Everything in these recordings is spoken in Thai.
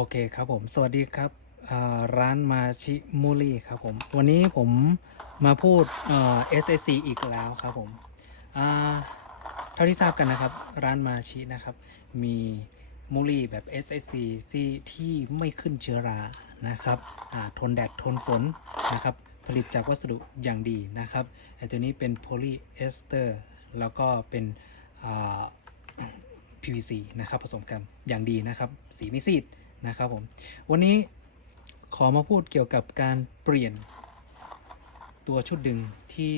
โอเคครับผม สวัสดีครับร้านมาชิมูรี่ครับผม วันนี้ผมมาพูดเอ่อ SSC อีกแล้วครับผมเท่าที่ทราบกันนะครับ ร้านมาชินะครับ มีมูรี่แบบ SSC ที่ที่ไม่ขึ้นเชื้อรานะครับทนแดดทนฝนนะครับ ผลิตจากวัสดุอย่างดีนะครับไอตัวนี้เป็นโพลีเอสเตอร์แล้วก็เป็น PVC นะครับ ผสมกันอย่างดีนะครับ สีไม่ซีด นะครับผม วันนี้ขอมาพูดเกี่ยวกับการเปลี่ยนตัวชุดดึงที่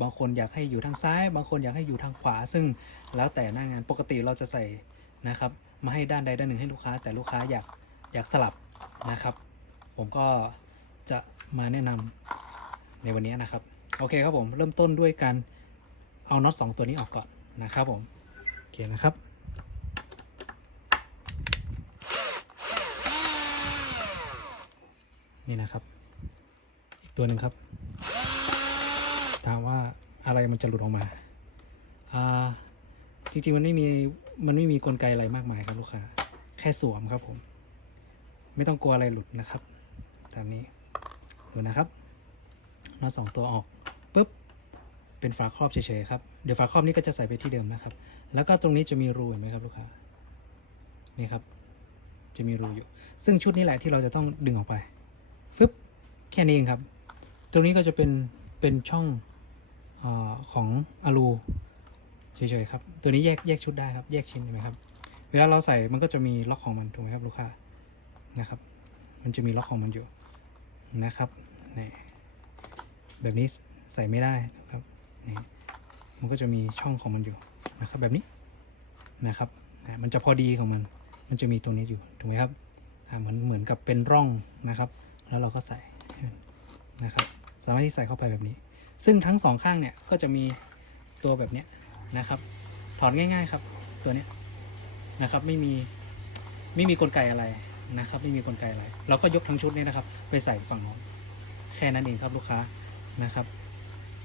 บางคนอยากให้อยู่ทางซ้าย บางคนอยากให้อยู่ทางขวา ซึ่งแล้วแต่หน้างานปกติเราจะใส่นะครับ มาให้ด้านใดด้านหนึ่งให้ลูกค้า แต่ลูกค้าอยากอยากสลับนะครับ ผมก็จะมาแนะนำในวันนี้นะครับ โอเคครับผมเริ่มต้นด้วยการเอาน็อตสองตัวนี้ออกก่อนนะครับผมโอเคนะครับ นี่นะครับ อีกตัวหนึ่งครับ ถามว่าอะไรมันจะหลุดออกมาอ่าจริงๆมันไม่มีมันไม่มีกลไกอะไรมากมายครับลูกค้าแค่สวมครับผม ไม่ต้องกลัวอะไรหลุดนะครับตามนี้ดูนะครับน็อตสองตัวออกปุ๊บเป็นฝาครอบเฉยๆครับเดี๋ยวฝาครอบนี้ก็จะใส่ไปที่เดิมนะครับ แล้วก็ตรงนี้จะมีรูเห็นไหมครับลูกค้านี่ครับ จะมีรูอยู่ ซึ่งชุดนี้แหละที่เราจะต้องดึงออกไป ฟึบแค่นี้เองครับ ตรงนี้ก็จะเป็นเป็นช่องอของอะลูเฉยๆครับ ตัวนี้แยกแยกชุดได้ครับ แยกชิ้นเห็นไหมครับ เวลาเราใส่มันก็จะมีล็อกของมันถูกไหมครับลูกค้านะครับ มันจะมีล็อกของมันอยู่นะครับนี่แบบนี้ใส่ไม่ได้ครับนี่มันก็จะมีช่องของมันอยู่นะครับ แบบนี้นะครับมันจะพอดีของมัน มันจะมีตัวนี้อยู่ถูกไหมครับเหมือนเหมือนกับเป็นร่องนะครับ แล้วเราก็ใส่นะครับสามารถที่ใส่เข้าไปแบบนี้ ซึ่งทั้งสองข้างเนี่ยก็จะมีตัวแบบเนี้ยนะครับ ถอดง่าย ๆครับ ตัวเนี้ยนะครับไม่มีไม่มีกลไกอะไรนะครับ ไม่มีกลไกอะไร เราก็ยกทั้งชุดนี้นะครับ ไปใส่ฝั่งน้นแค่นั้นเองครับลูกค้านะครับ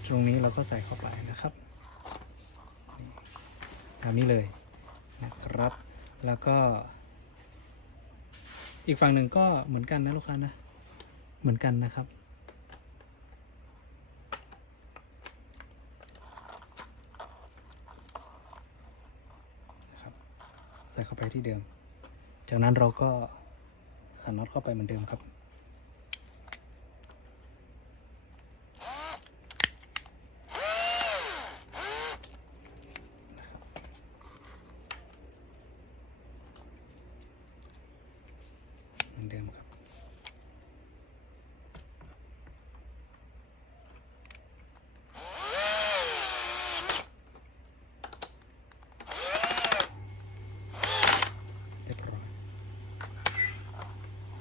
ตรงนี้เราก็ใส่เข้าไปนะครับแบบนี้เลยนะครับ แล้วก็ อีกฝั่งหนึ่งก็เหมือนกันนะลูกค้านะ เหมือนกันนะครับ ใส่เข้าไปที่เดิม จากนั้นเราก็ขันน็อตเข้าไปเหมือนเดิมครับเหมือนเดิมครับ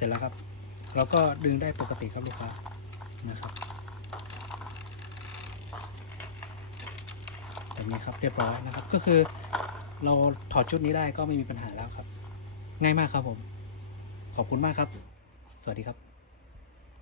สร็จแล้วครับ เราก็ดึงได้ปกติครับลูกค้านะครับแบบนี้ครับเรียบร้อยนะครับ ก็คือเราถอดชุดนี้ได้ก็ไม่มีปัญหาแล้วครับ ง่ายมากครับผม ขอบคุณมากครับ สวัสดีครับ